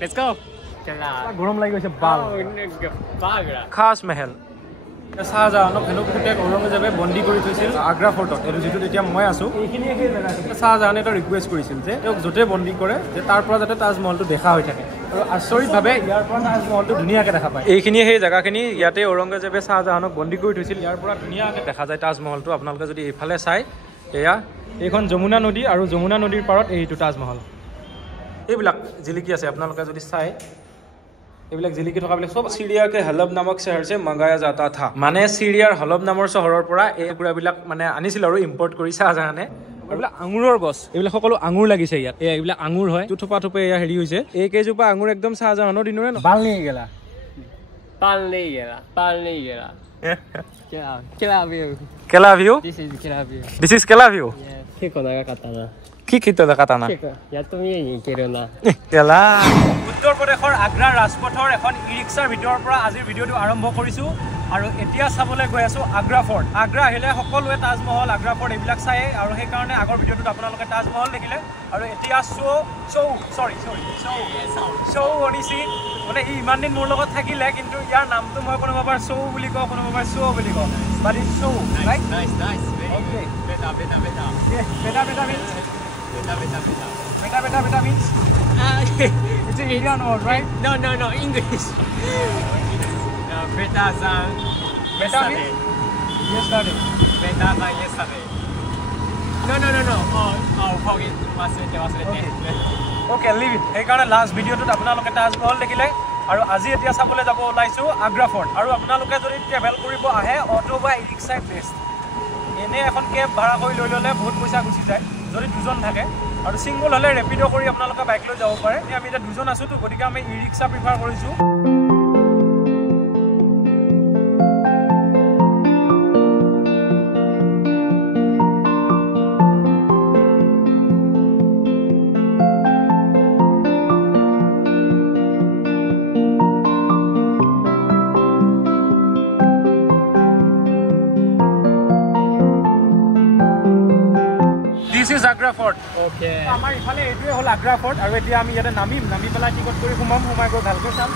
let's go. গৰম লাগি গৈছে বাল খাস মহল শাহজাহানক হেনো পুতেক ঔৰংগজেবে বন্দী কৰি থৈছিল আগ্ৰা ফৰ্টত এইটো যিটো তেতিয়া মই আছো এইখিনিয়ে সেই জেগা শাহজাহানে এটা ৰিকুৱেষ্ট কৰিছিল যে তেওঁক য'তে বন্দী কৰে যে তাৰ পৰা যাতে তাজমহলটো দেখা হৈ থাকে আৰু আচৰিতভাৱে ইয়াৰ পৰা তাজমহলটো ধুনীয়াকৈ দেখা পায় এইখিনিয়ে সেই জেগাখিনি ইয়াতে ঔৰংগজেবে শাহজাহানক বন্দী কৰি থৈছিল ইয়াৰ পৰা ধুনীয়াকৈ দেখা যায় তাজমহলটো আপোনালোকে যদি এইফালে চাই এয়া এইখন যমুনা নদী আৰু যমুনা নদীৰ পাৰত এইটো তাজমহল এইবিলাক জিলিকি আছে আপোনালোকে যদি চাই এইবিলাক জিলিকি থকাবিলাক সব সিৰিয়াকে হলব নামক চহৰ से मंगाया जाता था মানে সিৰিয়াৰ হলব নামৰ চহৰৰ পৰা এই কুকুৰাবিলাক মানে আনিছিল আৰু ইম্পৰ্ট কৰি শাহজাহানে এইবিলাক আঙুৰৰ গছ এইবিলাক সকলো আঙুৰ লাগিছে ইয়াত এইবিলাক আঙুৰ হয় থোপা থোপে এয়া হেৰি হৈছে এই কেইজোপা আঙুৰ একদম শাহজাহানৰ দিনৰে বাল নেই গেলা কেলা ভিউ this is কেলা ভিউ 結構長かったな কি খিত কাটানা やっと見えに行けるな কেলা উত্তৰ প্ৰদেশৰ আগ্ৰা ৰাজপথৰ এখন ই-ৰিক্সাৰ ভিতৰৰ পৰা আজিৰ ভিডিঅ'টো আৰম্ভ কৰিছো আৰু এতিয়া চাবলৈ গৈ আছো আগ্ৰা ফৰ্ট আগ্ৰা আহিলে সকলোৱে তাজমহল আগ্ৰা ফৰ্ট এইবিলাক চাই আৰু সেই কাৰণে আগৰ ভিডিঅ'টোত আপোনালোকে তাজমহল দেখিলে আৰু এতিয়া শ্ব' অনিছি মানে ই ইমান দিন মোৰ লগত থাকিলে কিন্তু ইয়াৰ নামটো মই কোনোবাবাৰ শ্ব' বুলি কওঁ কোনোবাবাৰ শ্ব' বুলি কওঁ but it's show' right nice okay beta beta means beta means it's an Indian word right no English better than yesterday better than yesterday no forget忘れて okay leave it এই কাৰণে last ভিডিঅ'টোত আপোনালোকে তাজমহল দেখিলে আৰু আজি এতিয়া চাবলৈ যাব ওলাইছো আগ্ৰা ফৰ্ট আৰু আপোনালোকে যদি ট্ৰেভেল কৰিব আহে অটো বা ই-ৰিক্সাই বেষ্ট এনে এখন কেব ভাড়া কৰি লৈ ল'লে বহুত পইচা গুচি যায় যদি দুজন থাকে আৰু সিঙ্গল হলে ৰেপিড' কৰি আপোনালোকে বাইক লৈ যাব পাৰে আমি এতিয়া দুজন আছো তো গতিকে আমি ই-ৰিক্সা প্ৰিফাৰ কৰিছো আগ্ৰা ফৰ্ট okay আমাৰ ইফালে এইটোৱে হ'ল আগ্ৰা ফৰ্ট আৰু এতিয়া আমি ইয়াতে নামি পেলাই টিকট কৰি সোমাই গৈ ভালকৈ চাম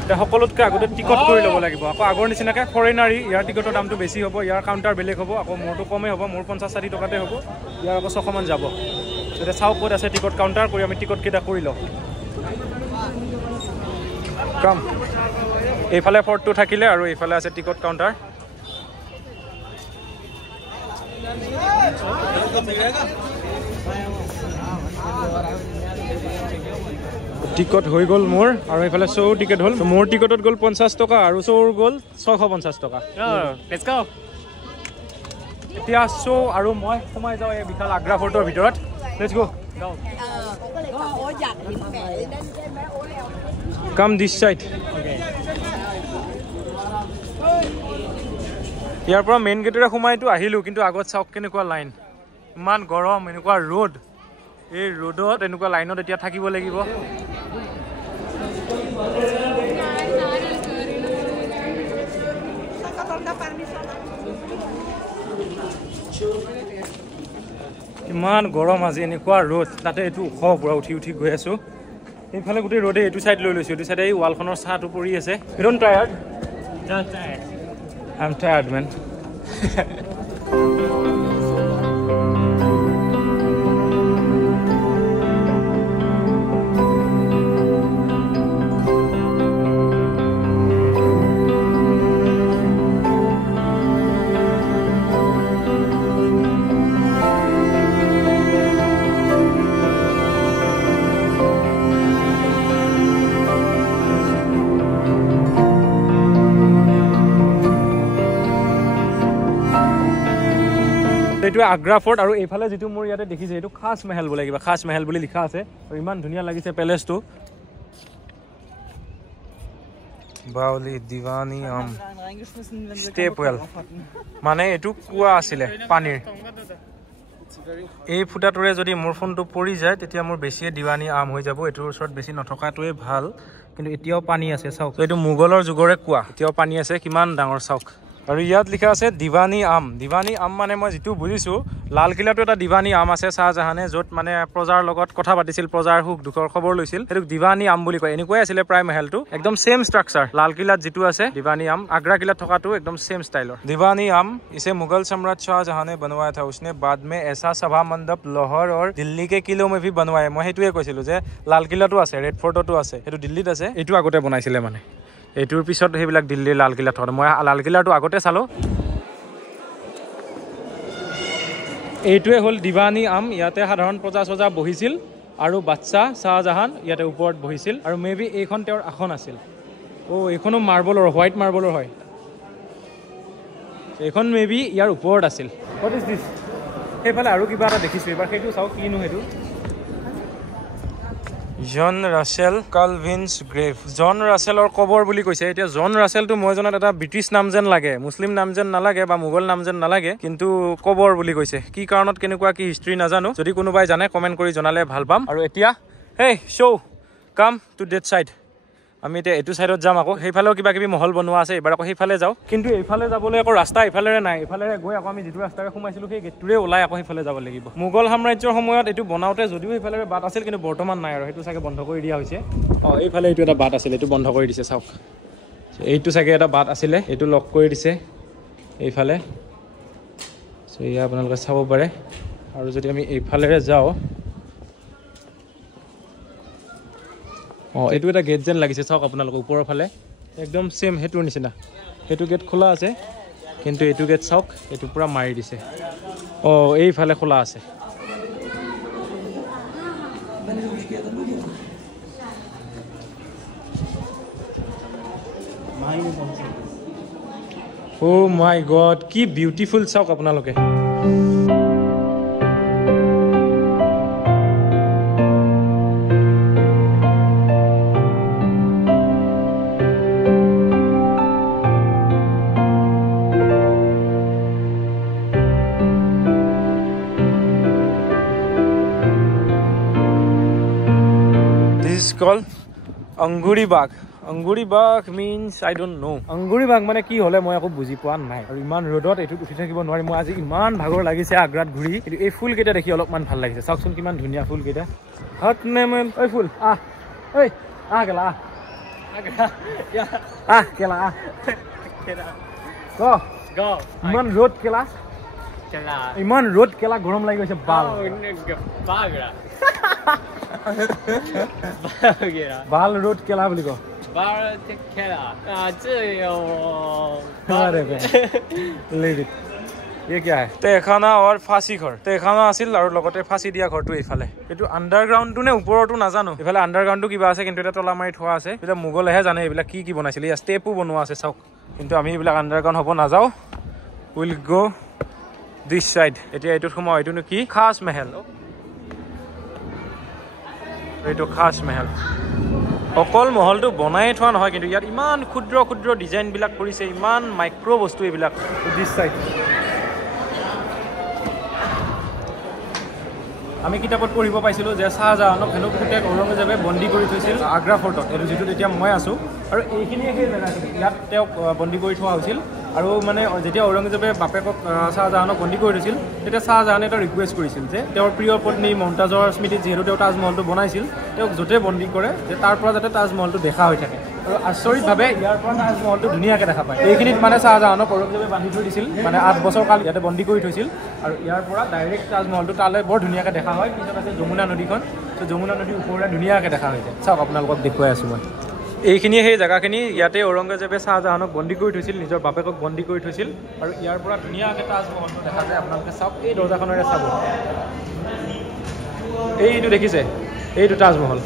এতিয়া সকলোতকৈ আগতে টিকট কৰি ল'ব লাগিব আকৌ আগৰ নিচিনাকৈ ফৰেনাৰী ইয়াৰ টিকটৰ দামটো বেছি হ'ব ইয়াৰ কাউণ্টাৰ বেলেগ হ'ব আকৌ মোৰটো কমেই হ'ব মোৰ 50-60 টকাতে হ'ব ইয়াৰ আকৌ 600 মান যাব এতিয়া চাওক ক'ত আছে টিকট কাউণ্টাৰ কৰি আমি টিকটকেইটা কৰি লওঁ কাম এইফালে ফৰ্টটো থাকিলে আৰু এইফালে আছে টিকট কাউণ্টাৰ টিকট হৈ গ'ল মোৰ আৰু এইফালে শ্ব' টিকেট হ'ল মোৰ টিকটত গ'ল 50 টকা আৰু শ্ব'ৰ গ'ল 650 টকা let's go এতিয়া শ্ব' আৰু মই সোমাই যাওঁ এই বিশাল আগ্ৰা ফৰ্টৰ ভিতৰত লেটছ গো কাম দিছ চাইড ইয়াৰ পৰা মেইন গেটেৰে সোমাইতো আহিলোঁ কিন্তু আগত চাওক কেনেকুৱা লাইন ইমান গৰম এনেকুৱা ৰ'দ এই ৰ'দত এনেকুৱা লাইনত এতিয়া থাকিব লাগিব ইমান গৰম আজি এনেকুৱা ৰ'দ তাতে এইটো ওখ পুৰা উঠি গৈ আছোঁ এইফালে গোটেই ৰ'দে এইটো চাইড লৈ লৈছোঁ এইটো চাইডে এই ৱালখনৰ ছাঁটো পৰি আছে don't tired I'm tired, man. এইটো আগ্ৰা ফৰ্ট আৰু এইফালে যেটো মোৰ ইয়াতে দেখিছে এইটো খাস মহল বুলি কিবা খাস মহল বুলি লিখা আছে আৰু ইমান ধুনীয়া লাগিছে প্যালেছটো বাউলি দিৱানী আম ষ্টেপ ওয়েল মানে এটো কুয়া আছিল পানীৰ এই ফুটাটোৰে যদি মোৰ ফোনটো পৰি যায় তেতিয়া মোৰ বেছিয়ে দিৱানী আম হৈ যাব এটোৰ ওচৰত বেছি নথকাটোৱে ভাল কিন্তু এতিয়াও পানী আছে চাওক এইটো মোগলৰ যুগৰে কুয়া এতিয়াও পানী আছে কিমান ডাঙৰ চাওক আৰু ইয়াত লিখা আছে দিৱানী আম। দিৱানী আম মানে মই যিটো বুজিছোঁ লালকিল্লাটো এটা দিৱানী আম আছে শ্বাহজাহানে, য'ত মানে প্ৰজাৰ লগত কথা পাতিছিল, প্ৰজাৰ সুখ দুখৰ খবৰ লৈছিল, সেইটোক দিৱানী আম বুলি কয়। এনেকুৱাই আছিলে প্ৰায় মহলটো, একদম সেম স্ট্ৰাকচাৰ। লালকিল্লাত যিটো আছে দিৱানী আম, আগ্ৰা কিল্লাত থকাটো একদম সেম ষ্টাইলৰ। দিৱানী আম इसे मुगल सम्राट शाहजहां ने बनवाया था। उसने बाद में ऐसा सभा मंडप लाहौर और दिल्ली के किलों में भी बनवाया। মই সেইটোৱে কৈছিলোঁ যে লালকিল্লাটো আছে, ৰেড ফৰ্টতো আছে, সেইটো দিল্লীত আছে, এইটো আগতে বনাইছিলে মানে। এইটোৰ পিছত সেইবিলাক দিল্লীৰ লালকিল্লাত থকা। মই লালকিল্লাটো আগতে চালোঁ। এইটোৱে হ'ল দিৱানী আম। ইয়াতে সাধাৰণ প্ৰজা চজা বহিছিল আৰু বাচ্চা শ্বাহজাহান ইয়াতে ওপৰত বহিছিল। আৰু মে বি এইখন তেওঁৰ আসন আছিল। এইখনো মাৰ্বলৰ, হোৱাইট মাৰ্বলৰ হয়। এইখন মে বি ইয়াৰ ওপৰত আছিল। What is this? সেইফালে আৰু কিবা এটা দেখিছোঁ এইবাৰ, সেইটো চাওঁ কিনো সেইটো। জন ৰাছেল কালভিনছ গ্ৰেভ। জন ৰাছেলৰ কবৰ বুলি কৈছে। এতিয়া জন ৰাছেলটো মই জনাত এটা ব্ৰিটিছ নাম যেন লাগে, মুছলিম নাম যেন নালাগে বা মোগল নাম যেন নালাগে, কিন্তু কবৰ বুলি কৈছে। কি কাৰণত, কেনেকুৱা কি হিষ্ট্ৰী নাজানো, যদি কোনোবাই জানে কমেণ্ট কৰি জনালে ভাল পাম। আৰু এতিয়া হেই শ্ব' কাম টু ডেট ছাইড। আমি এতিয়া এইটো ছাইডত যাম। আকৌ সেইফালেও কিবা কিবি মহল বনোৱা আছে, এইবাৰ আকৌ সেইফালে যাওঁ। কিন্তু এইফালে যাবলৈ আকৌ ৰাস্তা এইফালেৰে নাই, এইফালেৰে গৈ আকৌ আমি যিটো ৰাস্তাৰে সোমাইছিলোঁ সেই গেটটোৰে ওলাই আকৌ সেইফালে যাব লাগিব। মোগল সাম্ৰাজ্যৰ সময়ত এইটো বনাওঁতে যদিও সেইফালেৰে বাট আছিল, কিন্তু বৰ্তমান নাই আৰু সেইটো চাগে বন্ধ কৰি দিয়া হৈছে। এইফালে এইটো এটা বাট আছিল, এইটো বন্ধ কৰি দিছে চাওক। এইটো চাগে এটা বাট আছিলে, এইটো লক কৰি দিছে এইফালে। এয়া আপোনালোকে চাব পাৰে। আৰু যদি আমি এইফালেৰে যাওঁ, এইটো এটা গেট যেন লাগিছে চাওক আপোনালোকে ওপৰৰ ফালে, একদম ছেম সেইটোৰ নিচিনা। সেইটো গেট খোলা আছে, কিন্তু এইটো গেট চাওক, এইটো পূৰা মাৰি দিছে। এইফালে খোলা আছে। মাই গড, কি বিউটিফুল চাওক আপোনালোকে। called Anguri Bagh. Anguri Bagh means I don't know. Anguri Bagh মানে কি হলে মই আকৌ বুজি পোৱা নাই। আৰু ইমান ৰ'দত এইটো উঠি থাকিব নোৱাৰি। মই আজি ইমান ভাগৰ লাগিছে আগ্ৰাত ঘূৰি। এই ফুল কেইটা দেখি অলপমান ভাল লাগিছে। চাওকচোন কিমান ধুনীয়া ফুল কেইটা। হাত নেমেল ঐ ফুল কেলা কেলা ইমান ৰ'দ কেলা, ইমান ৰ'দ কেলা, গৰম লাগি গৈছে। বাল ৰ'দ কেলা বুলি ক। তেখানা আৰু ফাঁচী ঘৰ। তেখানা আছিল আৰু লগতে ফাঁচী দিয়া ঘৰটো এইফালে। এইটো আণ্ডাৰগ্ৰাউণ্ডটো নে ওপৰতো নাজানো। এইফালে আণ্ডাৰগ্ৰাউণ্ডটো কিবা আছে, কিন্তু এটা তলা মাৰি থোৱা আছে। এতিয়া মোগলেহে জানে এইবিলাক কি বনাইছিল। ইয়াত ষ্টেপো বনোৱা আছে চাওক। কিন্তু আমি এইবিলাক আণ্ডাৰগ্ৰাউণ্ড হ'ব নাযাওঁ। উইল গ' দিছ চাইড। এতিয়া এইটোত সোমাওঁ। এইটোনো কি? খাছ মেহেল। এইটো খাছ মেহেল। অকল মহলটো বনাই থোৱা নহয়, কিন্তু ইয়াত ইমান ক্ষুদ্ৰ ক্ষুদ্ৰ ডিজাইনবিলাক কৰিছে, ইমান মাইক্ৰ' বস্তু এইবিলাক। দিছ চাইড আমি কিতাপত পঢ়িব পাইছিলোঁ যে শ্বাহজাহানক হেনো পুতেক ঔৰংগজেবে বন্দী কৰি থৈছিল আগ্ৰা ফৰ্টত, এইটো যিটোত এতিয়া মই আছোঁ। আৰু এইখিনিয়ে সেই জেগাখিনি, ইয়াত তেওঁক বন্দী কৰি থোৱা হৈছিল। আৰু মানে যেতিয়া ঔৰংগজেবে বাপেকক শ্বাহজাহানক বন্দী কৰি থৈছিল, তেতিয়া শ্বাহজাহানে এটা ৰিকুৱেষ্ট কৰিছিল যে তেওঁৰ প্ৰিয় পত্নী মমতাজৰ স্মৃতিত যিহেতু তেওঁ তাজমহলটো বনাইছিল, তেওঁক য'তে বন্দী কৰে যে তাৰ পৰা যাতে তাজমহলটো দেখা হৈ থাকে। আৰু আচৰিতভাৱে ইয়াৰ পৰা তাজমহলটো ধুনীয়াকৈ দেখা পায়। এইখিনিত মানে শ্বাহজাহানক ঔৰংগজেবে বান্ধি থৈ দিছিল, মানে 8 বছৰ কাল ইয়াতে বন্দী কৰি থৈছিল। আৰু ইয়াৰ পৰা ডাইৰেক্ট তাজমহলটো তালৈ বৰ ধুনীয়াকৈ দেখা হয়। পিছত আছে যমুনা নদীখন, যমুনা নদীৰ ওপৰেৰে ধুনীয়াকৈ দেখা হৈ যায়। চাওক আপোনালোকক দেখুৱাই আছোঁ মই। এইখিনিয়ে সেই জেগাখিনি, ইয়াতে ঔৰংগজেবে শ্বাহজাহানক বন্দী কৰি থৈছিল, নিজৰ বাপেকক বন্দী কৰি থৈছিল। আৰু ইয়াৰ পৰা ধুনীয়াকৈ তাজমহলটো দেখা যায়। আপোনালোকে চাওক, এই দৰ্জাখনেৰে চাব। এইটো দেখিছে, এইটো তাজমহল।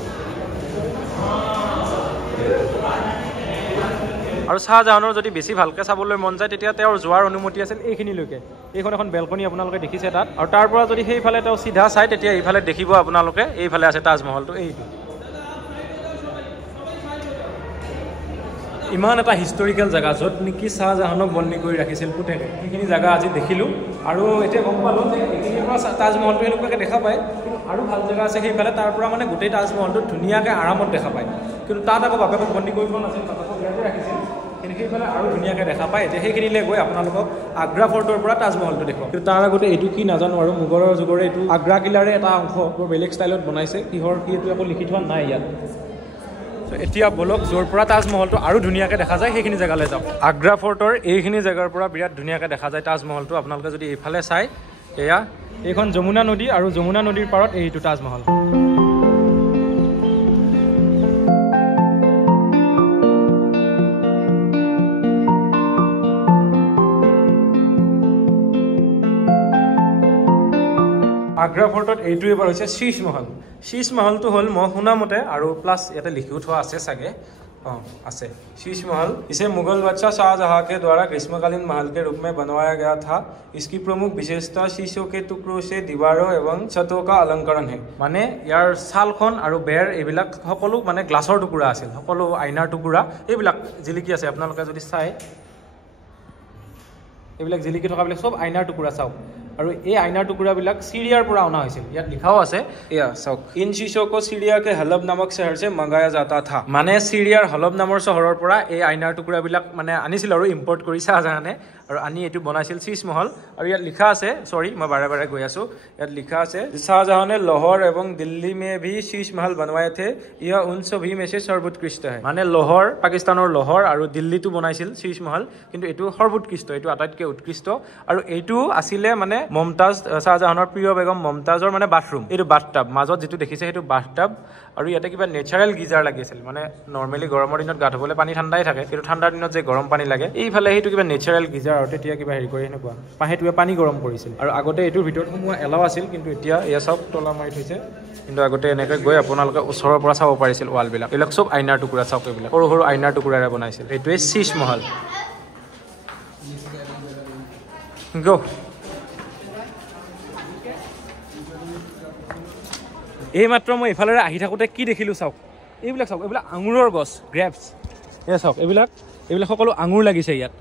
আৰু শ্বাহজাহানৰ যদি বেছি ভালকৈ চাবলৈ মন যায়, তেতিয়া তেওঁৰ যোৱাৰ অনুমতি আছিল এইখিনিলৈকে। এইখন এখন বেলকনি আপোনালোকে দেখিছে তাত। আৰু তাৰ পৰা যদি সেইফালে তেওঁ চিধা চায়, তেতিয়া এইফালে দেখিব আপোনালোকে, এইফালে আছে তাজমহলটো। এইটো ইমান এটা হিষ্টৰিকেল জেগা, য'ত নেকি শ্বাহজাহানক বন্দী কৰি ৰাখিছিল পুতেকে। সেইখিনি জেগা আজি দেখিলোঁ। আৰু এতিয়া গম পালোঁ যে এইখিনিৰ পৰা তাজমহলটো এনেকুৱাকৈ দেখা পায়। কিন্তু আৰু ভাল জেগা আছে সেইফালে, তাৰ পৰা মানে গোটেই তাজমহলটো ধুনীয়াকৈ আৰামত দেখা পায়। কিন্তু তাত আকৌ বাপেকক বন্দী কৰি থোৱা নাছিল, বাপেকক ইয়াতে ৰাখিছিল। কিন্তু সেইফালে আৰু ধুনীয়াকৈ দেখা পায় এতিয়া সেইখিনিলৈ গৈ আপোনালোকক আগ্ৰা ফৰ্টৰ পৰা তাজমহলটো দেখুৱাম কিন্তু তাৰ আগতে এইটো কি নাজানো আৰু মোগলৰ যুগৰে এইটো আগ্ৰা কিলাৰে এটা অংশ বৰ বেলেগ ষ্টাইলত বনাইছে কিহৰ কি এইটো একো লিখি থোৱা নাই ইয়াত এতিয়া বলক য'ৰ পৰা তাজমহলটো আৰু ধুনীয়াকৈ দেখা যায় সেইখিনি জেগালৈ যাওঁ আগ্ৰা ফৰ্টৰ এইখিনি জেগাৰ পৰা বিৰাট ধুনীয়াকৈ দেখা যায় তাজমহলটো আপোনালোকে যদি এইফালে চাই এয়া এইখন যমুনা নদী আৰু যমুনা নদীৰ পাৰত এইটো তাজমহল আগ্ৰা ফৰ্টত এইটো এবাৰ হৈছে শীশ মহল শীশ মহলটো হ'ল মই শুনা মতে আৰু প্লাছ ইয়াতে লিখিও থোৱা আছে চাগে আছে शीश महल इसे मुगल बादशाह शाहजहां के द्वारा ग्रीष्मकालीन महल के रूप में बनवाया गया था इसकी प्रमुख विशेषता शीशों के टुकड़ों से दीवारों एवं छतों का अलंकरण है माने यार सालखन और बेर एबिलाक সকলো মানে গ্লাছৰ টুকুৰা আছিল সকলো আইনাৰ টুকুৰা এইবিলাক জিলিকি আছে আপোনালোকে যদি চাই এইবিলাক জিলিকি থকাবিলাক সব আইনাৰ টুকুৰা চাওক और ये आईनार टुकड़ाबिलक सीरियार পৰা অনা হৈছিল ইয়াত লিখাও আছে ইয়া চাওক इन शीशों को सीरिया के हलब नामक शहर से मंगाया जाता था মানে সিৰিয়াৰ হলব নামৰ চহৰৰ পৰা এই আইনাৰ টুকুৰাবিলাক মানে আনিছিল আৰু ইম্পৰ্ট কৰি শাহজাহানে আৰু আনি এটো বনাইছিল শীশ মহল আৰু ইয়াত লিখা আছে সৰি মই বাৰে বাৰে গৈ আছো ইয়াত লিখা আছে शाहजहां ने लाहौर एवं दिल्ली में भी शीश महल बनवाए थे यह उन सभी में से सर्वोत्कृष्ट है মানে লাহোৰ পাকিস্তানৰ লাহোৰ আৰু দিল্লীটো বনাইছিল শীশ মহল কিন্তু এটো সৰ্বোৎকৃষ্ট এটো আটাইতকৈ উৎকৃষ্ট আৰু এইটো আছিল মানে মমতাজ শাহজাহানৰ প্ৰিয় বেগম মমতাজৰ মানে বাথৰুম এইটো বাথটাব মাজত যেটো দেখিছে সেইটো বাথটাব আৰু ইয়াতে কিবা নেচাৰেল গিজাৰ লাগিছিল মানে নৰমালি গৰমৰ দিনত গা ধুবলৈ পানী ঠাণ্ডাই থাকে কিন্তু ঠাণ্ডাৰ দিনত যে গৰম পানী লাগে এইফালে সেইটো কিবা নেচাৰেল গিজাৰ আৰু তেতিয়া কিবা হেৰি কৰি এনেকুৱা পাহেটোৱে পানী গৰম কৰিছিল আৰু আগতে এইটোৰ ভিতৰত সোমোৱা এলাও আছিল কিন্তু এতিয়া এয়া সব তলা মাৰি থৈছে কিন্তু আগতে এনেকৈ গৈ আপোনালোকে ওচৰৰ পৰা চাব পাৰিছিল ৱালবিলাক এইবিলাক সব আইনাৰ টুকুৰা চাওক এইবিলাক সৰু সৰু আইনাৰ টুকুৰাৰে বনাইছিল এইটোৱে শীশ মহল গো এই মাত্ৰ মই ইফালেৰে আহি থাকোঁতে কি দেখিলোঁ চাওক এইবিলাক চাওক এইবিলাক আঙুৰৰ গছ গ্ৰেপছ এয়া চাওক এইবিলাক সকলো আঙুৰ লাগিছে ইয়াত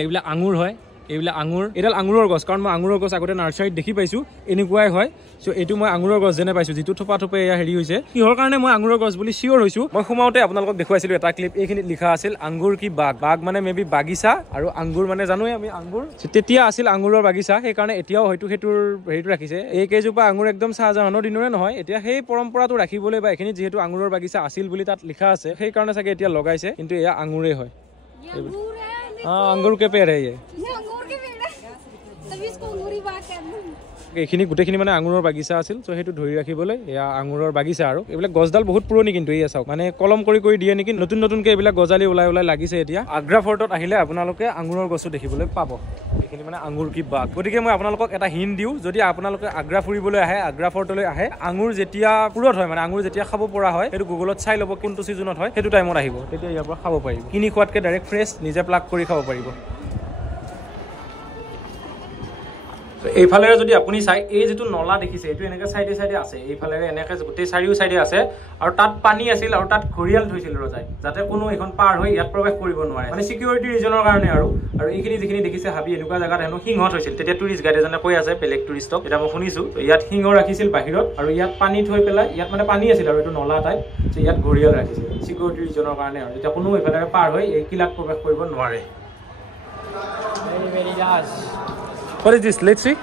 এইবিলাক আঙুৰ হয় এইবিলাক আঙুৰ এডাল আঙুৰৰ গছ কাৰণ মই আঙুৰৰ গছ আগতে নাৰ্চাৰীত দেখি পাইছোঁ এনেকুৱাই হয় চ' এইটো মই আঙুৰৰ গছ যেনে পাইছোঁ যিটো থোপা থোপে এয়া হেৰি হৈছে কিহৰ কাৰণে মই আঙুৰৰ গছ বুলি চিয়'ৰ হৈছোঁ মই সোমাওঁতে আপোনালোকক দেখুৱাইছিলোঁ এটা ক্লিপ এইখিনিত লিখা আছিল আঙুৰ কি বাগ বাগ মানে মে বি বাগিচা আৰু আঙুৰ মানে জানোৱে আমি আঙুৰ তেতিয়া আছিল আঙুৰৰ বাগিচা সেইকাৰণে এতিয়াও হয়তো সেইটোৰ হেৰিটো ৰাখিছে এই কেইজোপা আঙুৰ একদম শাহজাহানৰ দিনৰে নহয় এতিয়া সেই পৰম্পৰাটো ৰাখিবলৈ বা এইখিনিত যিহেতু আঙুৰৰ বাগিচা আছিল বুলি তাত লিখা আছে সেইকাৰণে চাগে এতিয়া লগাইছে কিন্তু এয়া আঙুৰেই হয় আঙুৰ কে পেৰ হয় এইখিনি গোটেইখিনি মানে আঙুৰৰ বাগিচা আছিল চ' সেইটো ধৰি ৰাখিবলৈ এয়া আঙুৰৰ বাগিচা আৰু এইবিলাক গছডাল বহুত পুৰণি কিন্তু এয়া চাওক মানে কলম কৰি দিয়ে নেকি নতুন নতুনকৈ এইবিলাক গজালি ওলাই লাগিছে এতিয়া আগ্ৰা ফৰ্টত আহিলে আপোনালোকে আঙুৰৰ গছো দেখিবলৈ পাব এইখিনি মানে আঙুৰ কি বাগ গতিকে মই আপোনালোকক এটা হিণ্ট দিওঁ যদি আপোনালোকে আগ্ৰা ফুৰিবলৈ আহে আগ্ৰা ফৰ্টলৈ আহে আঙুৰ যেতিয়া পুৰত হয় মানে আঙুৰ যেতিয়া খাব পৰা হয় সেইটো গুগলত চাই ল'ব কোনটো ছিজনত হয় সেইটো টাইমত আহিব তেতিয়া ইয়াৰ পৰা খাব পাৰিব কিনি খোৱাতকৈ ডাইৰেক্ট ফ্ৰেছ নিজে প্লাক কৰি খাব পাৰিব এইফালেৰে যদি আপুনি চাই এই যেটো নলা দেখিছে এইটো এনেকৈ চাইডে চাইডে আছে এইফালেৰে এনেকৈ গোটেই চাৰিও চাইডে আছে আৰু তাত পানী আছিল আৰু তাত ঘৰিয়াল থৈছিল ৰজাই যাতে কোনো এখন পাৰ হৈ ইয়াত প্ৰৱেশ কৰিব নোৱাৰে মানে সিকিউৰিটি ৰিজনৰ কাৰণে আৰু এইখিনি যিখিনি দেখিছে হাবি এনেকুৱা জেগাত হেনো সিংহ থৈছিল তেতিয়া টুৰিষ্ট গাইড এজনে কৈ আছে বেলেগ টুৰিষ্টক এটা মই শুনিছো ইয়াত সিংহ ৰাখিছিল বাহিৰত আৰু ইয়াত পানী থৈ পেলাই ইয়াত মানে পানী আছিল আৰু এইটো নলা টাইপ ইয়াত ঘৰিয়াল ৰাখিছিল সিকিউৰিটি ৰিজনৰ কাৰণে আৰু যেতিয়া কোনো এইফালেৰে পাৰ হৈ এই কিলাত প্ৰৱেশ কৰিব নোৱাৰে What is this? Let's see.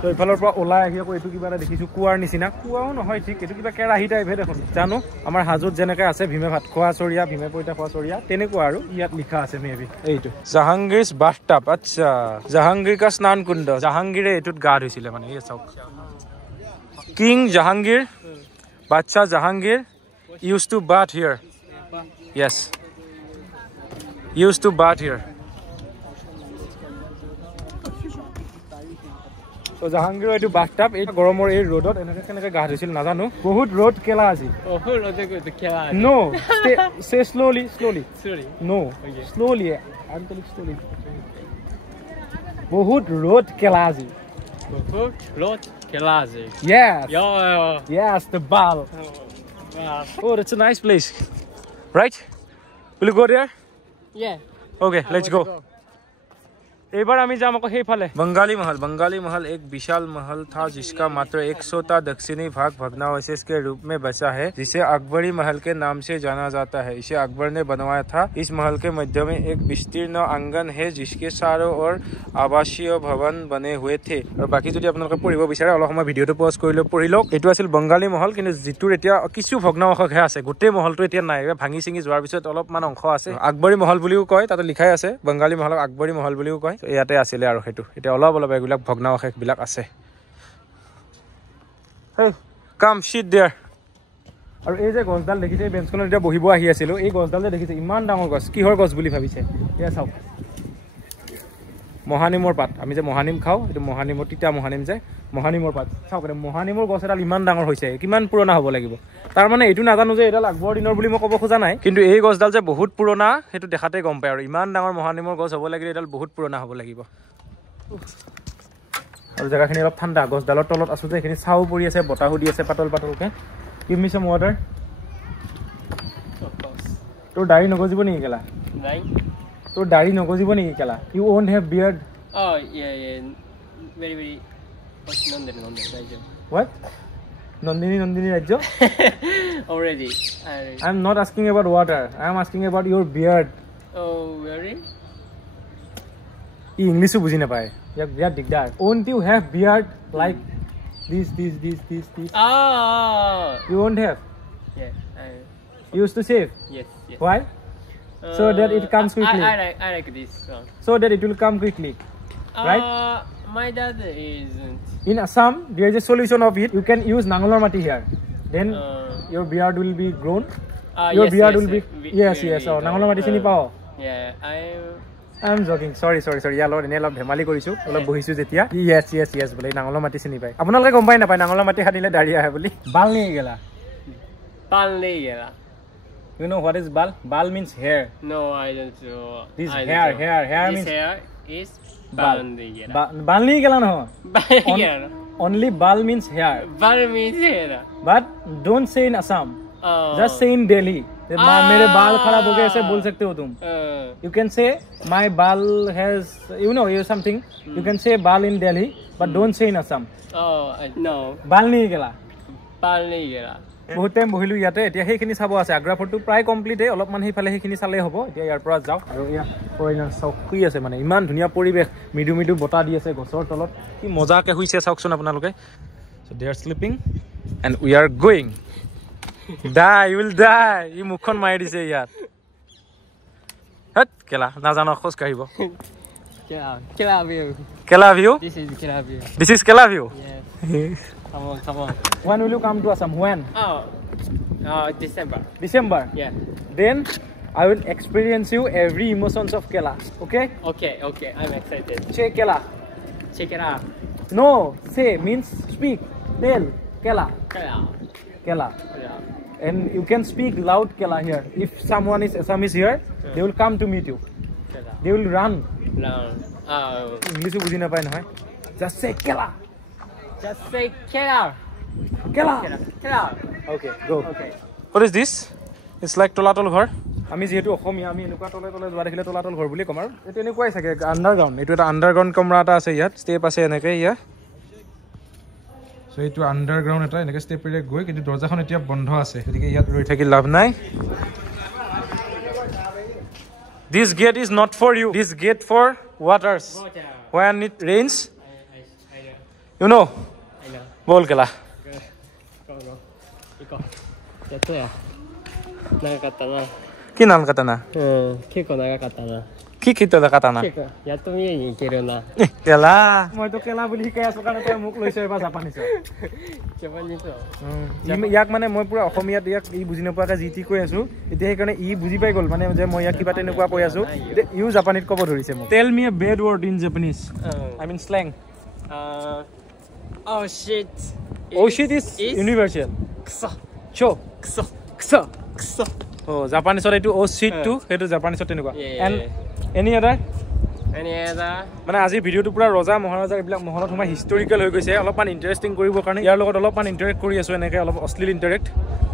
So ইফালৰ পৰা ওলাই আহি আকৌ এইটো কিবা এটা দেখিছোঁ কুৱাৰ নিচিনা কুৱাও নহয় ঠিক এইটো কিবা কেৰাহী টাইপহে দেখোন জানো আমাৰ হাজোত যেনেকৈ আছে ভীমে ভাত খোৱা চৰিয়া ভীমে পইতা খোৱা চৰিয়া তেনেকুৱা আৰু ইয়াত লিখা আছে মেবি এইটো জাহাংগীৰছ বাথটাব আচ্ছা জাহাংগীৰ কা স্নান কুণ্ড জাহাংগীৰে এইটোত গা ধুইছিলে মানে এই চাওক কিং জাহাংগীৰ বাদশাহ Jahangir used to bath here yes used to bath here So Jahangir এইটো বাথটাব এই গৰমৰ এই ৰ'দত এনেকৈ কেনেকৈ গা ধুইছিল নাজানো বহুত ৰ'দ কেলা আজি No say slowly No slowly I'm telling slowly বহুত ৰ'দ কেলা আজি বহুত ৰ'দ কেলা আজি Yes the ball Oh that's a nice place Right Will you go there Yeah Okay let's go এইবাৰ আমি যাম আকৌ সেইফালে बंगाली महल एक विशाल महल था जिसका मात्र 100 दक्षिणी भाग भग्नावशेष के रूप में बचा है, जिसे अकबरी महल के नाम से जाना जाता है। इसे अकबर ने बनवाया था। इस महल के मध्य में एक विस्तीर्ण आंगन है जिसके चारों ओर आवासीय भवन बने हुए थे। और बाकी যদি আপোনালোকে পঢ়িব বিচাৰে অলপ সময় ভিডিওটো পজ কৰি লওক পঢ়ি লওক। এইটো আছিল বংগালী মহল, কিন্তু যিটোৰ এতিয়া কিছু ভগ্নাৱশেষ আছে, গোটেই মহলটো এতিয়া নাই, ভাঙি চিঙি যোৱাৰ পিছত অলপমান অংশ আছে। আকবৰী মহল বুলিও কয়, তাতে লিখাই আছে বংগালী মহলক আকবৰী মহল বুলিও কয়। ইয়াতে আছিলে আৰু সেইটো এতিয়া অলপ অলপ এইবিলাক ভগ্নাৱশেষ বিলাক আছে। হেই কাম শিট দেয়াৰ। আৰু এই যে গছডাল দেখিছে, এই বেঞ্চখনত এতিয়া বহিব আহি আছিলো, এই গছডাল যে দেখিছে ইমান ডাঙৰ গছ, কিহৰ গছ বুলি ভাবিছে? এয়া চাওক, মহানিমৰ পাত। আমি যে মহানিম খাওঁ, এইটো মহানিমৰ, তিতা মহানিম যে মহানিমৰ পাত। চাওক মহানিমৰ গছ এডাল ইমান ডাঙৰ হৈছে, কিমান পুৰণা হ'ব লাগিব। তাৰমানে এইটো নাজানো যে এইডাল আকবৰ দিনৰ বুলি মই ক'ব খোজা নাই, কিন্তু এই গছডাল যে বহুত পুৰণা সেইটো দেখাতে গম পায়। আৰু ইমান ডাঙৰ মহানিমৰ গছ হ'ব লাগিলে এইডাল বহুত পুৰণা হ'ব লাগিব। আৰু জেগাখিনি অলপ ঠাণ্ডা, গছডালৰ তলত আছো যে এইখিনি চাও পৰি আছে, বতাহো দি আছে পাতল পাতলকে। Give me some water. তোৰ দাড়ি নগজিব নেকি কেলা? নাই। তোৰ দাড়ি নগজিব নেকি কেলা? You won't have beard? Oh, yeah. Very. Nandini. What? Nandini Rajya? Already. I'm not asking about water. I'm asking about your beard. Oh, really? English to বুঝি নাপায়। ইয়াক দিগদাৰ। Won't you have beard like this? Oh. You won't have? Yeah. You used to shave? Yes. Why? So that it comes quickly. I like this one. So that it will come quickly. Right? My dad isn't. In Assam, there is a solution of it. You can use Nangalar Mati here. Then your beard will be grown. Your beard will be... Yes. So Nangalar Mati chini pao? Yeah, I'm joking. Sorry. ইয়াৰ লগত এনে অলপ ধেমালি কৰিছো, অলপ বহিছো যেতিয়া। Yes বোলে নাঙলৰ মাটি চিনি পায়। আপোনালোকে গম পাই নাপায় নাঙলৰ মাটি হাতিলে দাড়ি আহে বুলি? বাল নেকি গেলা? Bal nahi gela. You know what is bal? Bal means hair. No, I don't know. This hair means... This hair is bal nahi gela. Bal nahi gela no? Bal gela. Only bal means hair. Bal means hair. But don't say in Assam. Just say in Delhi. मेरे बाल खराब हो गए ऐसे बोल सकते हो तुम. You can say my bal has, you know something. You can say bal in Delhi, but don't say in Assam. No. Bal nahi gela. Bal nahi gela. বহুত টাইম বহিলো ইয়াতে। এতিয়া সেইখিনি চাব আছে। আগ্ৰা ফৰ্টটো প্ৰায় কমপ্লিট, অলপমান সেইফালে সেইখিনি চালেই হ'ব। এতিয়া ইয়াৰ পৰা যাওঁ। আৰু ইয়াত ফৰেইনাৰ চাওক শুই আছে, মানে ইমান ধুনীয়া পৰিৱেশ, মৃদু বতাহ দি আছে গছৰ তলত, কি মজাকে শুইছে চাওকচোন আপোনালোকে। So they are sleeping and we are going. You will die. ই মুখখন মাৰি দিছে ইয়াত। হট কেলা নাজানো খোজ কাঢ়িব। Kela view. Kela view? This is Kela view. This is Kela view? Yes. Come on. When will you come to Assam? When? December. Yeah. Then I will experience you every emotions of Kela. Okay? Okay. I'm excited. Say Kela. Check it out. No, say means speak. Tell Kela. Kela. And you can speak loud Kela here. If someone is Assamese here, they will come to meet you. Kela. They will run. English বুঝি নাপায় নহয়। Just say Kela. Just say Kela. Okay, go. Okay. What is this? It's like তলাতল ঘৰ। আমি যেহেতু অসমীয়া, আমি এনেকুৱা তলে যোৱা দেখিলে তলাতল ঘৰ বুলি ক'ম। আৰু এইটো এনেকুৱাই চাগে আণ্ডাৰগ্ৰাউণ্ড। এইটো এটা আণ্ডাৰগ্ৰাউণ্ড কমৰা এটা আছে ইয়াত, ষ্টেপ আছে এনেকৈ ইয়াত। চ' এইটো আণ্ডাৰগ্ৰাউণ্ড এটা এনেকৈ ষ্টেপেৰে গৈ, কিন্তু দৰ্জাখন এতিয়া বন্ধ আছে, গতিকে ইয়াত ৰৈ থাকি লাভ নাই। This gate is not for you. This gate for waters. When it rains, you know. I know. Bol Kela. Go. Iko. Yatte ya. Nagakatta na. きなんかたな。結構長かったな。ききとだかたな。結構やっと三重に行けるな。Kela. মই তো কেলা বুলি শিকাই আছো কাৰণে তই মোক লৈছ এবাৰ জাপানীজ। জাপানীজ। ইয়াক মানে মই পুৰা অসমীয়াত ইয়াক ই বুজি নোপোৱাকে জিটি কৈ আছো। এতিয়া সেইকাৰণে ই বুজি পাই গ'ল, মানে যে মই ইয়াক কিবা তেনেকুৱা কৈ আছো। ইউ জাপানীত ক'ব ধৰিছে মোক। Tell me a bad word in Japanese. I mean slang. Oh shit. Oh shit is universal. Kuso. Cho. Kuso. Oh, জাপানীজত এইটো oh shit টো সেইটো জাপানীজত তেনেকুৱা। And any other? মানে আজি ভিডিওটো পুৰা ৰজা মহাৰাজা এইবিলাক মহলত সোমাই হিষ্টৰিকেল হৈ গৈছে। অলপমান ইণ্টাৰেষ্টিং কৰিবৰ কাৰণে ইয়াৰ লগত অলপমান ইণ্টাৰেক্ট কৰি আছো, এনেকৈ অলপ অশ্লীল ইণ্টাৰেক্ট।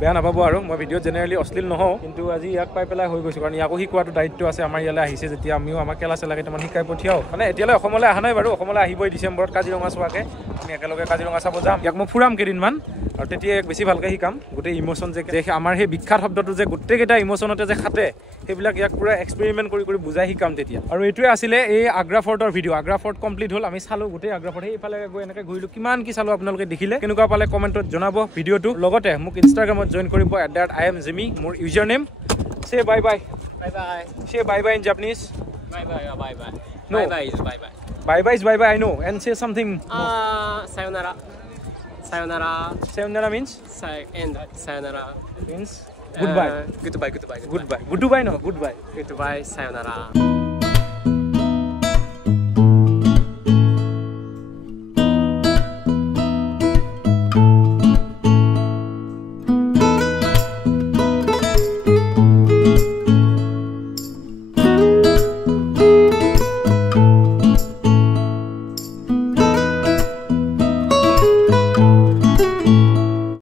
বেয়া নাপাব আৰু মই ভিডিঅ'ত জেনেৰেলি অশ্লীল নহওঁ কিন্তু আজি ইয়াক পাই পেলাই হৈ গৈছোঁ কাৰণ ইয়াকো শিকোৱাটো দায়িত্ব আছে আমাৰ ইয়ালৈ আহিছে যেতিয়া আমিও আমাৰ কেলা চেলা কেইটামান শিকাই পঠিয়াওঁ মানে এতিয়ালৈ অসমলৈ অহা নাই বাৰু অসমলৈ আহিবই ডিচেম্বৰত কাজিৰঙা চোৱাকৈ আমি একেলগে কাজিৰঙা চাব যাম ইয়াক মই ফুৰাম কেইদিনমান আৰু তেতিয়া ইয়াক বেছি ভালকৈ শিকাম গোটেই ইম'চন যে আমাৰ সেই বিখ্যাত শব্দটো যে গোটেইকেইটা ইম'চনতে যে খাটে সেইবিলাক ইয়াক পুৰা এক্সপেৰিমেণ্ট কৰি কৰি বুজাই শিকাম তেতিয়া আৰু এইটোৱে আছিলে এই আগ্ৰা ফৰ্টৰ ভিডিঅ' আগ্ৰা ফৰ্ট কমপ্লিট হ'ল আমি চালোঁ গোটেই আগ্ৰা ফৰ্ট সেইফালে গৈ এনেকৈ ঘূৰিলোঁ কিমান কি চালোঁ আপোনালোকে দেখিলে কেনেকুৱা পালে কমেণ্টত জনাব ভিডিঅ'টো লগতে মোক ইনষ্টাগ্ৰামত জইন কৰিব @IamJimmy মোৰ ইউজাৰ নেম সে বাই বাই Bye bye. সে bye bye in Japanese Bye bye. Bye bye. No. Bye bye is bye bye. Bye bye is bye bye I know and say something Sayonara. Sayonara. sayonara means End. Sayonara. means goodbye Goodbye. Goodbye. goodbye no goodbye Goodbye. Sayonara.